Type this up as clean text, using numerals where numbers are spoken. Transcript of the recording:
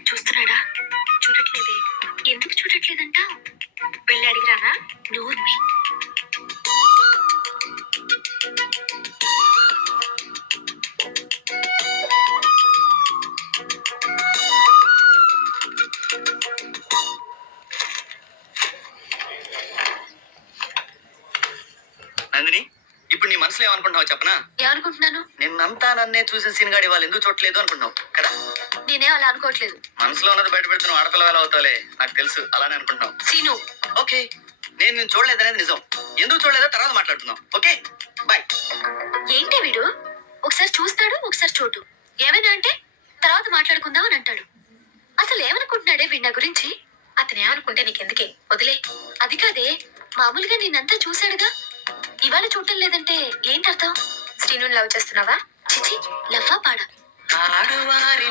చూస్తున్నాడా? చూడట్లేదే. ఎందుకు చూడట్లేదంట? వెళ్ళి అడిగిరానా? నోర్మి. నందిని, ఇప్పుడు నీ మనసులో ఏమనుకుంటున్నావు చెప్పనా? ఏమనుకుంటున్నాను? నిన్నంతా నన్నే చూసిన సీన్గాడి వాళ్ళు ఎందుకు చూడలేదు అనుకుంటున్నావు కదా? నేనేం అలా అనుకోవట్లేదు. మనసులో ఉన్నది బయట పెడుతున్నావు, ఆడపిల్ల వేళ అవుతావులే, నాకు తెలుసు. అలానే అనుకుంటున్నావు. సీను, ఓకే, నేను చూడలేదనేది నిజం. ఎందుకు చూడలేదో తర్వాత మాట్లాడుతున్నాం. Okay, bye. ఏంటి వీడు? ఒకసారి చూస్తాడు, ఒకసారి చూడు. ఏమైనా అంటే తర్వాత మాట్లాడుకుందాం అని అంటాడు. అసలు ఏమనుకుంటున్నాడే వీడి నా గురించి? అతను ఏమనుకుంటే నీకెందుకే, వదిలే. అది కాదే, మామూలుగా నేనంతా చూశాడుగా. ఇవాళ చూడటం లేదంటే ఏంటర్థం? శ్రీను లవ్ చేస్తున్నావా? చిచి, లవ్వా పాడా? ఆడువారి